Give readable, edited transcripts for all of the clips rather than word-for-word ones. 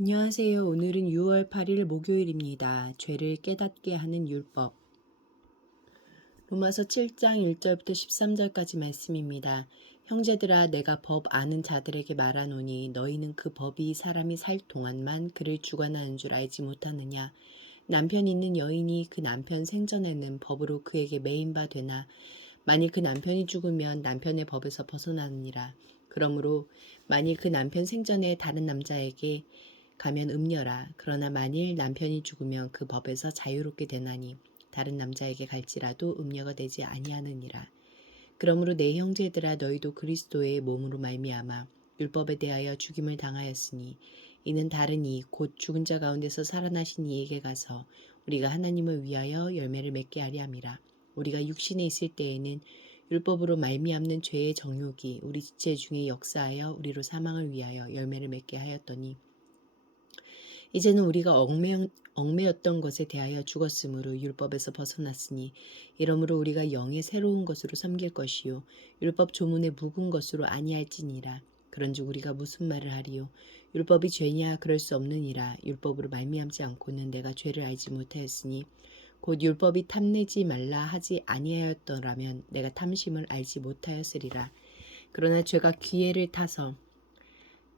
안녕하세요. 오늘은 6월 8일 목요일입니다. 죄를 깨닫게 하는 율법. 로마서 7장 1절부터 13절까지 말씀입니다. 형제들아, 내가 법 아는 자들에게 말하노니 너희는 그 법이 사람이 살 동안만 그를 주관하는 줄 알지 못하느냐. 남편 있는 여인이 그 남편 생전에는 법으로 그에게 매인 바 되나 만일 그 남편이 죽으면 남편의 법에서 벗어나느니라. 그러므로 만일 그 남편 생전에 다른 남자에게 가면 음녀라. 그러나 만일 남편이 죽으면 그 법에서 자유롭게 되나니 다른 남자에게 갈지라도 음녀가 되지 아니하느니라. 그러므로 내 형제들아, 너희도 그리스도의 몸으로 말미암아 율법에 대하여 죽임을 당하였으니 이는 다른 이 곧 죽은 자 가운데서 살아나신 이에게 가서 우리가 하나님을 위하여 열매를 맺게 하려 함이라. 우리가 육신에 있을 때에는 율법으로 말미암는 죄의 정욕이 우리 지체 중에 역사하여 우리로 사망을 위하여 열매를 맺게 하였더니 이제는 우리가 얽매였던 것에 대하여 죽었으므로 율법에서 벗어났으니 이러므로 우리가 영의 새로운 것으로 섬길 것이요 율법 조문에 묵은 것으로 아니할지니라. 그런즉 우리가 무슨 말을 하리요? 율법이 죄냐? 그럴 수 없느니라. 율법으로 말미암지 않고는 내가 죄를 알지 못하였으니 곧 율법이 탐내지 말라 하지 아니하였더라면 내가 탐심을 알지 못하였으리라. 그러나 죄가 기회를 타서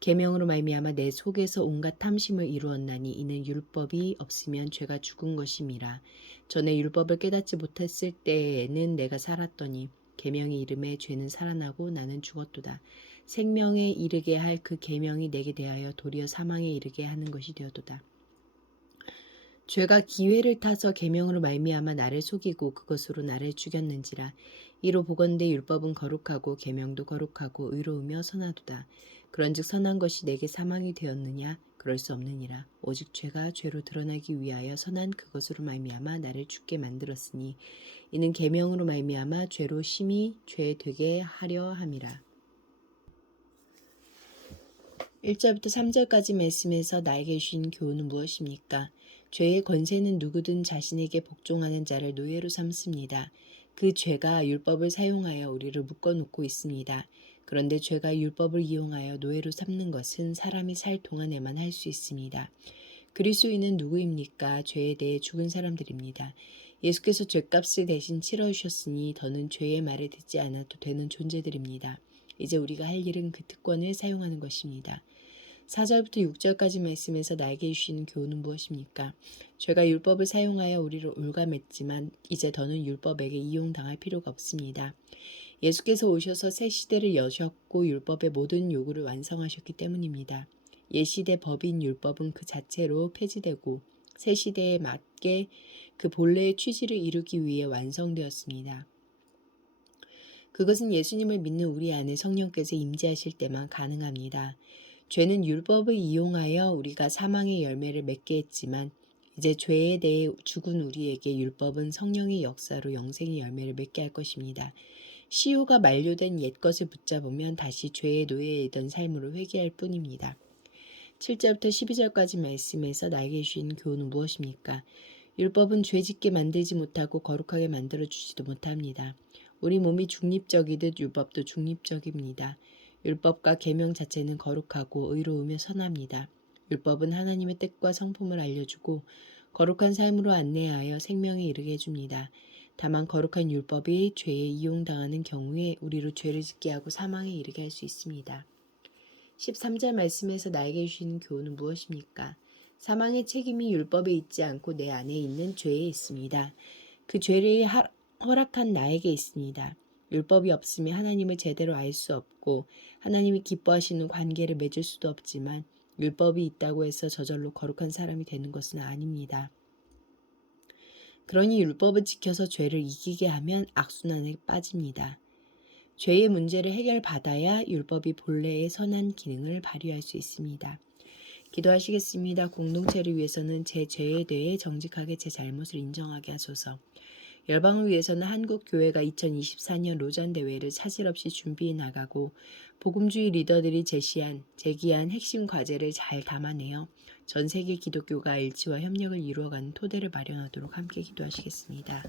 계명으로 말미암아 내 속에서 온갖 탐심을 이루었나니 이는 율법이 없으면 죄가 죽은 것임이라. 전에 율법을 깨닫지 못했을 때에는 내가 살았더니 계명이 이름에 죄는 살아나고 나는 죽었도다. 생명에 이르게 할 그 계명이 내게 대하여 도리어 사망에 이르게 하는 것이 되었도다. 죄가 기회를 타서 계명으로 말미암아 나를 속이고 그것으로 나를 죽였는지라. 이로 보건대 율법은 거룩하고 계명도 거룩하고 의로우며 선하도다. 그런즉 선한 것이 내게 사망이 되었느냐? 그럴 수 없느니라. 오직 죄가 죄로 드러나기 위하여 선한 그것으로 말미암아 나를 죽게 만들었으니 이는 계명으로 말미암아 죄로 심히 죄 되게 하려 함이라. 1절부터 3절까지 말씀에서 나에게 주신 교훈은 무엇입니까? 죄의 권세는 누구든 자신에게 복종하는 자를 노예로 삼습니다. 그 죄가 율법을 사용하여 우리를 묶어놓고 있습니다. 그런데 죄가 율법을 이용하여 노예로 삼는 것은 사람이 살 동안에만 할 수 있습니다. 그리스도인은 누구입니까? 죄에 대해 죽은 사람들입니다. 예수께서 죄값을 대신 치러주셨으니 더는 죄의 말을 듣지 않아도 되는 존재들입니다. 이제 우리가 할 일은 그 특권을 사용하는 것입니다. 4절부터 6절까지 말씀에서 나에게 주시는 교훈은 무엇입니까? 죄가 율법을 사용하여 우리를 올가맸지만 이제 더는 율법에게 이용당할 필요가 없습니다. 예수께서 오셔서 새 시대를 여셨고 율법의 모든 요구를 완성하셨기 때문입니다. 옛시대 법인 율법은 그 자체로 폐지되고 새 시대에 맞게 그 본래의 취지를 이루기 위해 완성되었습니다. 그것은 예수님을 믿는 우리 안에 성령께서 임재하실 때만 가능합니다. 죄는 율법을 이용하여 우리가 사망의 열매를 맺게 했지만 이제 죄에 대해 죽은 우리에게 율법은 성령의 역사로 영생의 열매를 맺게 할 것입니다. 시효가 만료된 옛것을 붙잡으면 다시 죄의 노예이던 삶으로 회개할 뿐입니다. 7절부터 12절까지 말씀에서 나에게 주신 교훈은 무엇입니까? 율법은 죄짓게 만들지 못하고 거룩하게 만들어주지도 못합니다. 우리 몸이 중립적이듯 율법도 중립적입니다. 율법과 계명 자체는 거룩하고 의로우며 선합니다. 율법은 하나님의 뜻과 성품을 알려주고 거룩한 삶으로 안내하여 생명에 이르게 해줍니다. 다만 거룩한 율법이 죄에 이용당하는 경우에 우리로 죄를 짓게 하고 사망에 이르게 할 수 있습니다. 13절 말씀에서 나에게 주시는 교훈은 무엇입니까? 사망의 책임이 율법에 있지 않고 내 안에 있는 죄에 있습니다. 그 죄를 허락한 나에게 있습니다. 율법이 없으면 하나님을 제대로 알 수 없고 하나님이 기뻐하시는 관계를 맺을 수도 없지만 율법이 있다고 해서 저절로 거룩한 사람이 되는 것은 아닙니다. 그러니 율법을 지켜서 죄를 이기게 하면 악순환에 빠집니다. 죄의 문제를 해결받아야 율법이 본래의 선한 기능을 발휘할 수 있습니다. 기도하시겠습니다. 공동체를 위해서는 제 죄에 대해 정직하게 제 잘못을 인정하게 하소서. 열방을 위해서는 한국교회가 2024년 로잔 대회를 차질 없이 준비해 나가고 복음주의 리더들이 제기한 핵심 과제를 잘 담아내어 전 세계 기독교가 일치와 협력을 이루어가는 토대를 마련하도록 함께 기도하시겠습니다.